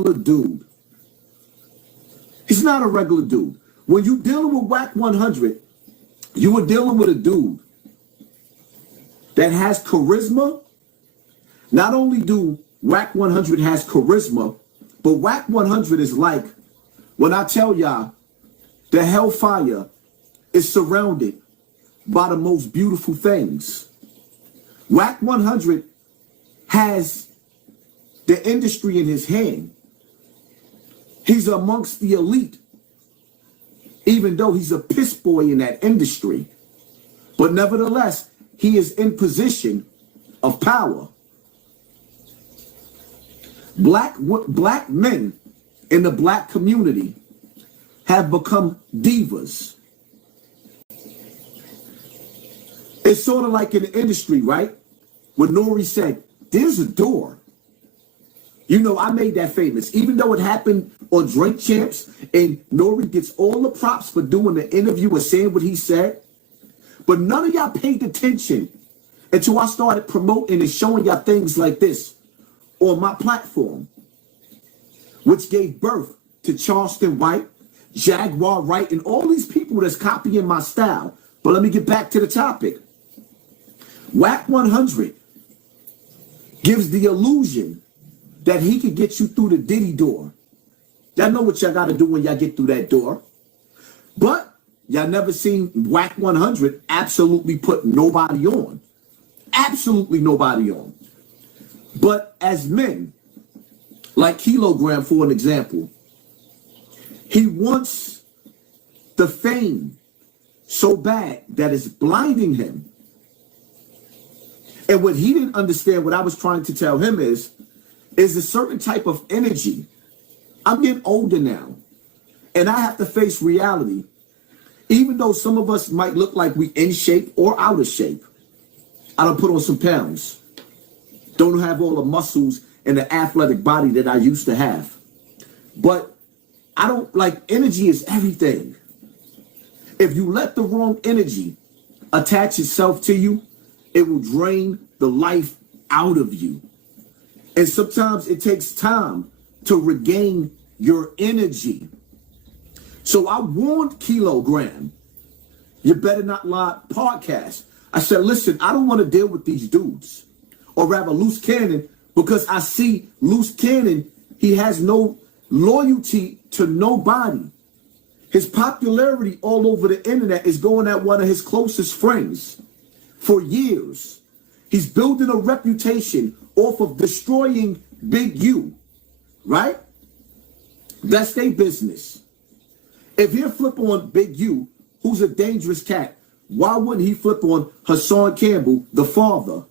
regular dude. He's not a regular dude. When you're dealing with Wack 100, you were dealing with a dude that has charisma. Not only do Wack 100 has charisma, but Wack 100 is like, when I tell y'all, the hellfire is surrounded by the most beautiful things. Wack 100 has the industry in his hand. He's amongst the elite, even though he's a piss boy in that industry. But nevertheless, he is in position of power. Black men in the black community have become divas. It's sort of like in the industry, right? When Nori said, there's a door. You know, I made that famous. Even though it happened on Drink Champs, and Nori gets all the props for doing the interview and saying what he said. But none of y'all paid attention until I started promoting and showing y'all things like this on my platform, which gave birth to Charleston White, Jaguar Wright, and all these people that's copying my style. But let me get back to the topic. Wack 100 gives the illusion that he could get you through the Diddy door. Y'all know what y'all got to do when y'all get through that door. But y'all never seen Wack 100 absolutely put nobody on. Absolutely nobody on. But as men, like Kilogram for an example, he wants the fame so bad that it's blinding him. And what he didn't understand, what I was trying to tell him is a certain type of energy. I'm getting older now, and I have to face reality. Even though some of us might look like we in shape or out of shape, I done put on some pounds. Don't have all the muscles and the athletic body that I used to have. But I don't like, energy is everything. If you let the wrong energy attach itself to you, it will drain the life out of you. And sometimes it takes time to regain your energy. So I warned Kilogram, You Better Not Lie podcast. I said, listen, I don't want to deal with these dudes, or rather Loose Cannon, because I see Loose Cannon, he has no loyalty to nobody. His popularity all over the internet is going at one of his closest friends for years. He's building a reputation off of destroying Big U, right? That's their business. If he flip on Big U, who's a dangerous cat, why wouldn't he flip on Hassan Campbell, the father,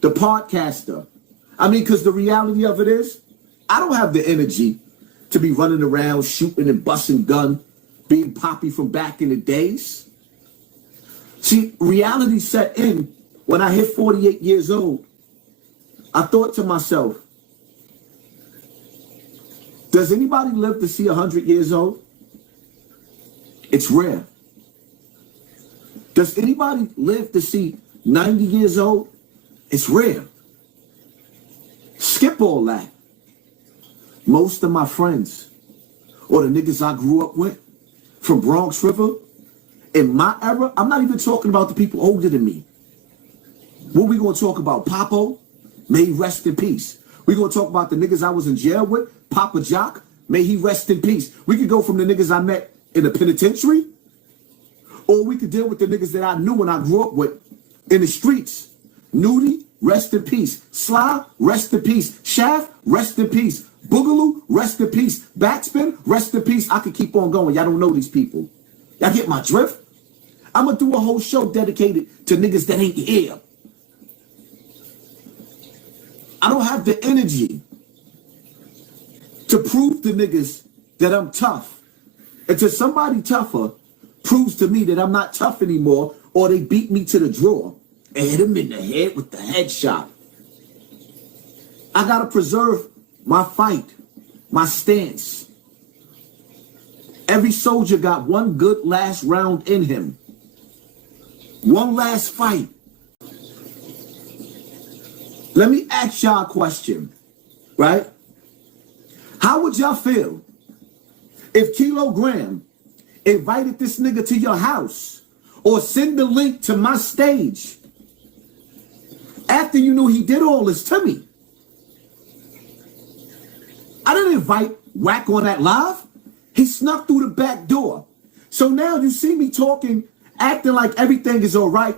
the podcaster? I mean, because the reality of it is, I don't have the energy to be running around shooting and busting gun, being Poppy from back in the days. See, reality set in when I hit 48 years old. I thought to myself, does anybody live to see 100 years old? It's rare. Does anybody live to see 90 years old? It's rare. Skip all that. Most of my friends, or the niggas I grew up with from Bronx River, in my era, I'm not even talking about the people older than me. What we gonna talk about? Papo, may he rest in peace. We gonna talk about the niggas I was in jail with, Papa Jock, may he rest in peace. We could go from the niggas I met in the penitentiary, or we could deal with the niggas that I knew when I grew up with in the streets. Nudie, rest in peace. Sly, rest in peace. Shaft, rest in peace. Boogaloo, rest in peace. Backspin, rest in peace. I could keep on going. Y'all don't know these people. Y'all get my drift? I'm going to do a whole show dedicated to niggas that ain't here. I don't have the energy to prove to niggas that I'm tough. Until somebody tougher proves to me that I'm not tough anymore, or they beat me to the drawer and hit him in the head with the headshot. I got to preserve my fight, my stance. Every soldier got one good last round in him. One last fight. Let me ask y'all a question, right? How How would y'all feel if Kilogram invited this nigga to your house or send the link to my stage after you knew he did all this to me? I didn't invite Wack on that live. He snuck through the back door. So now you see me talking, acting like everything is all right,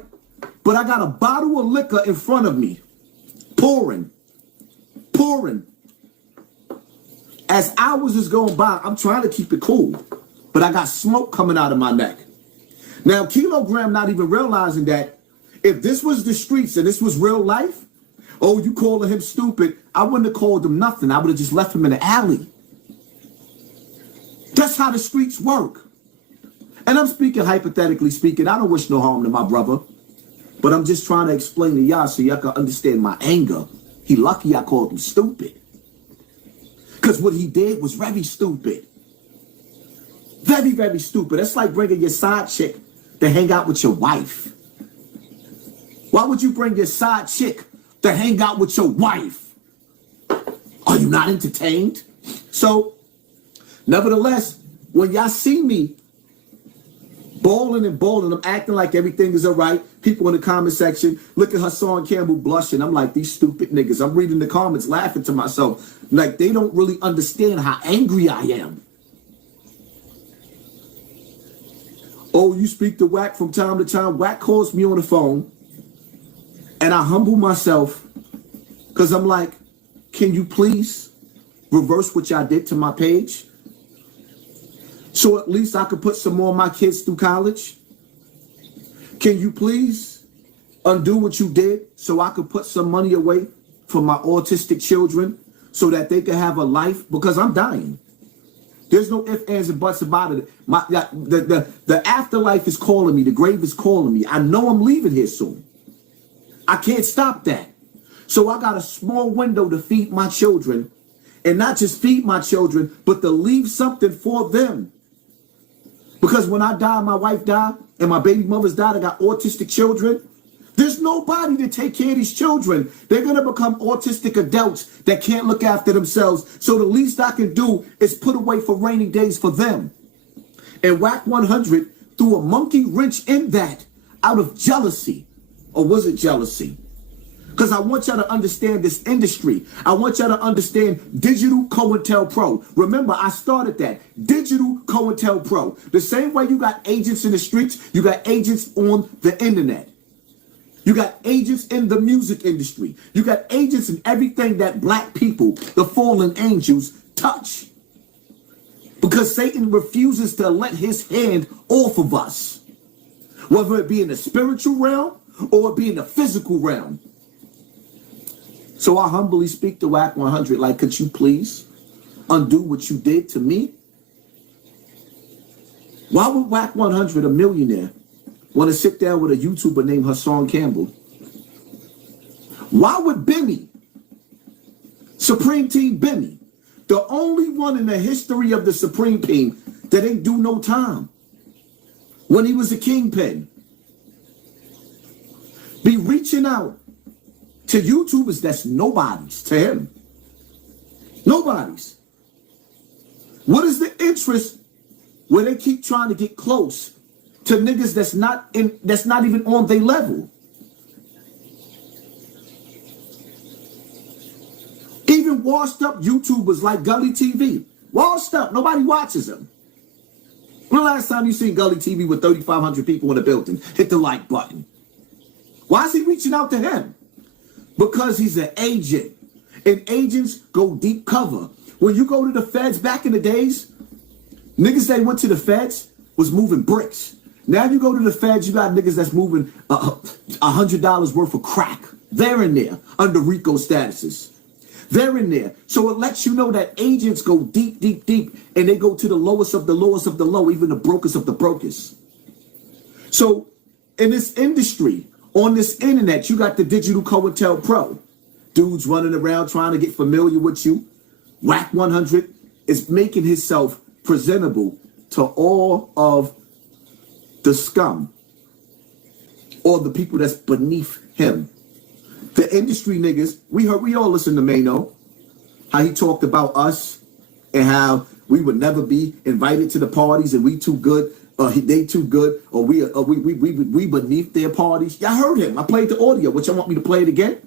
but I got a bottle of liquor in front of me, pouring. As hours is going by, I'm trying to keep it cool, but I got smoke coming out of my neck. Now, Kilogram not even realizing that if this was the streets and this was real life, oh, you calling him stupid, I wouldn't have called him nothing. I would have just left him in the alley. That's how the streets work. And I'm speaking hypothetically speaking. I don't wish no harm to my brother, but I'm just trying to explain to y'all so y'all can understand my anger. He lucky I called him stupid. Because what he did was very stupid. Very, very stupid. That's like bringing your side chick to hang out with your wife. Why would you bring your side chick to hang out with your wife? Are you not entertained? So, nevertheless, when y'all see me balling, I'm acting like everything is all right. People in the comment section, look at Hassan Campbell blushing. I'm like, these stupid niggas. I'm reading the comments, laughing to myself. Like, they don't really understand how angry I am. Oh, you speak to Wack from time to time. Wack calls me on the phone, and I humble myself because I'm like, can you please reverse what y'all did to my page? So at least I could put some more of my kids through college. Can you please undo what you did so I could put some money away for my autistic children so that they can have a life? Because I'm dying. There's no ifs, ands, and buts about it. The afterlife is calling me. The grave is calling me. I know I'm leaving here soon. I can't stop that. So I got a small window to feed my children. And not just feed my children, but to leave something for them. Because when I die, my wife died, and my baby mothers died, I got autistic children. There's nobody to take care of these children. They're going to become autistic adults that can't look after themselves. So the least I can do is put away for rainy days for them. And Wack 100 threw a monkey wrench in that out of jealousy. Or was it jealousy? Because I want y'all to understand this industry. I want y'all to understand digital COINTELPRO. Remember, I started that. Digital COINTELPRO. The same way you got agents in the streets, you got agents on the internet. You got agents in the music industry. You got agents in everything that black people, the fallen angels, touch. Because Satan refuses to let his hand off of us. Whether it be in the spiritual realm or it be in the physical realm. So I humbly speak to Wack 100, like, could you please undo what you did to me? Why would Wack 100, a millionaire, want to sit down with a YouTuber named Hassan Campbell? Why would Benny, Supreme Team Benny, the only one in the history of the Supreme Team that ain't do no time when he was a kingpin, be reaching out to YouTubers that's nobodies to him? Nobodies. What is the interest where they keep trying to get close to niggas that's not even on their level? Even washed up YouTubers like Gully TV. Washed up. Nobody watches them. When the last time you seen Gully TV with 3,500 people in the building? Hit the like button. Why is he reaching out to him? Because he's an agent. And agents go deep cover. When you go to the feds back in the days, niggas that went to the feds was moving bricks. Now you go to the feds, you got niggas that's moving $100 worth of crack. They're in there under RICO statuses. They're in there. So it lets you know that agents go deep, deep, deep, and they go to the lowest of the lowest of the low, even the brokest of the brokest. So in this industry, on this internet, you got the digital COINTELPRO. Dudes running around trying to get familiar with you. Wack 100 is making himself presentable to all of the scum or the people that's beneath him. The industry niggas, we all listen to Mano, how he talked about us and how we would never be invited to the parties and we too good, they too good, or we beneath their parties. Y'all heard him. I played the audio. Which y'all want me to play it again?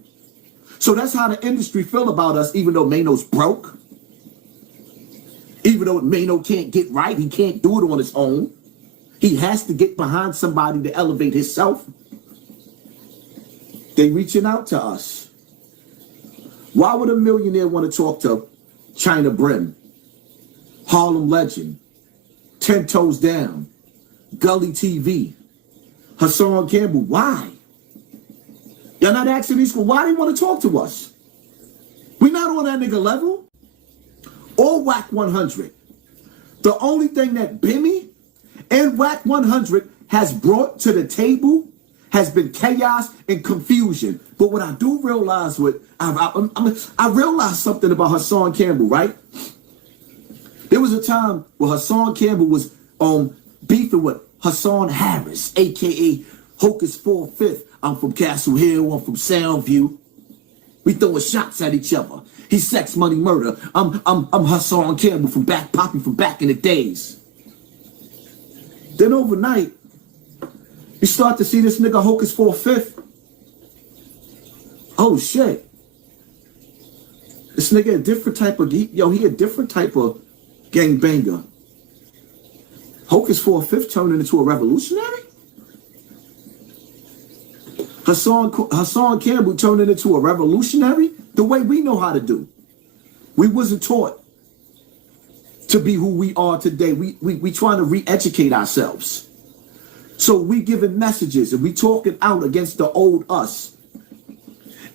So that's how the industry feel about us, even though Mano's broke. Even though Mano can't get right, he can't do it on his own. He has to get behind somebody to elevate himself. They reaching out to us. Why would a millionaire want to talk to China Brim, Harlem Legend, 10 Toes Down, Gully TV, Hassan Campbell? Why? Y'all not asking these people why they want to talk to us? We not on that nigga level. Or Wack 100. The only thing that Bimmy and Wack 100 has brought to the table has been chaos and confusion. But what I do realize I realized something about Hassan Campbell, right? There was a time where Hassan Campbell was beefing with Hassan Harris, aka Hocus 4/5. I'm from Castle Hill, I'm from Soundview. We throwing shots at each other. He's Sex Money Murder. I'm Hassan Campbell from Poppy from back in the days. Then overnight, you start to see this nigga Hocus 4/5. Oh shit. This nigga a different type of he a different type of gangbanger. Hocus 4/5 turning into a revolutionary? Hassan Campbell turning into a revolutionary? The way we know how to do. We wasn't taught to be who we are today. We trying to re-educate ourselves. So we giving messages and we talking out against the old us.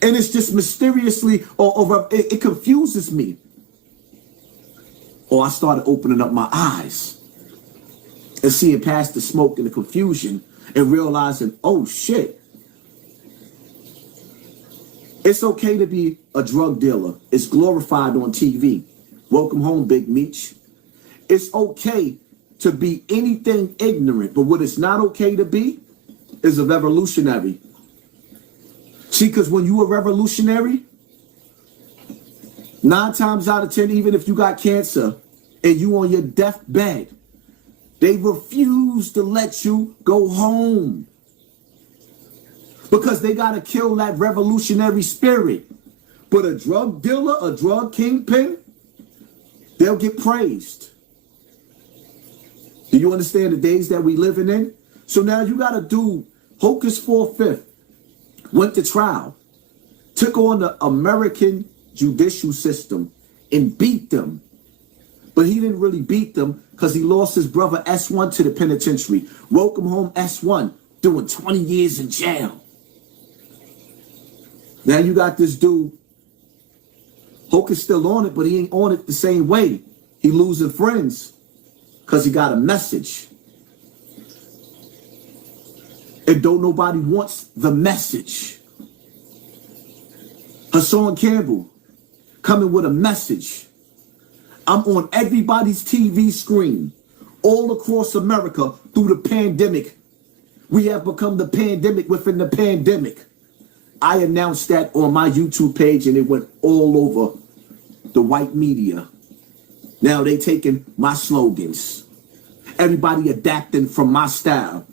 And it's just mysteriously, it confuses me. Or I started opening up my eyes and seeing past the smoke and the confusion and realizing, oh shit. It's okay to be a drug dealer. It's glorified on TV. Welcome home, Big Meech. It's okay to be anything ignorant, but what it's not okay to be is a revolutionary. See, because when you a revolutionary, 9 times out of 10, even if you got cancer and you on your deathbed, they refuse to let you go home. Because they got to kill that revolutionary spirit. But a drug dealer, a drug kingpin, they'll get praised. Do you understand the days that we living in? So now you got to do Hocus 4/5. Went to trial. Took on the American judicial system and beat them. But he didn't really beat them because he lost his brother S1 to the penitentiary. Welcome home S1, doing 20 years in jail. Now you got this dude, Hocus still on it, but he ain't on it the same way. He losing friends because he got a message. And don't nobody wants the message. Hassan Campbell coming with a message. I'm on everybody's TV screen all across America through the pandemic. We have become the pandemic within the pandemic. I announced that on my YouTube page and it went all over the white media. Now they taking my slogans. Everybody adapting from my style.